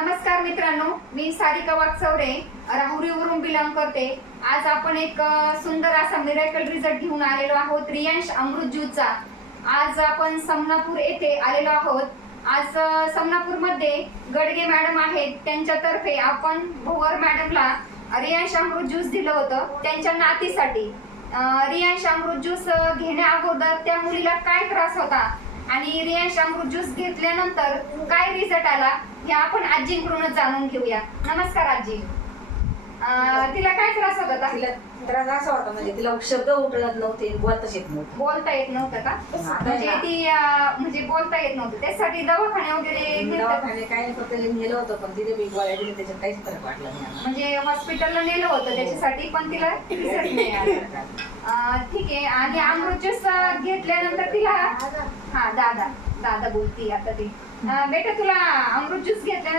नमस्कार मित्रांनो मी सारिका वाकचौरे राहुरीवरून बिलॉंग करते. आज आपण एक सुंदर असा मिरेकल रिझल्ट घेऊन आलेलो आहोत रियांश अमृत ज्यूसचा आज आपण समनापूर येथे आलेलो आहोत. आज समनापूरमध्ये गडगे मॅडम आहेत त्यांच्यातर्फे आपण भोवर मॅडमला रियांश अमृत ज्यूस दिलं होतं त्यांच्या नातीसाठी. रियांश अमृत ज्यूस घेण्या अगोदर त्या मुलीला काय त्रास होता? आणि रियांश अमृत ज्यूस घेतल्यानंतर काय रिझल्ट आला हे आपण आजींकडूनच जाणून घेऊया. नमस्कार आजी. अं, तिला काय त्रास होत होता? तिला त्रास असा होता म्हणजे तिला शब्द उठलत नव्हते बोलताच येत नव्हतं. बोलता येत नव्हतं का? आता म्हणजे. ती अं, म्हणजे बोलता येत नव्हतं. त्यासाठी दवाखाने वगैरे घेतलं का? दवाखाने काही नाही फक्त नेलं होतं पण तिथे मी गोळ्या दिल्या त्याच्यात काहीच फरक वाटला नाही आम्हाला. म्हणजे हॉस्पिटलला नेलं होतं त्याच्यासाठी पण तिला रिझल्ट नाही आला. अं, ठीक आहे. आणि अमृत ज्यूस घेतल्यानंतर तिला हा दादा. दादा बोलती आता ती. बेटा तुला अमृत ज्यूस घेतल्यानंतर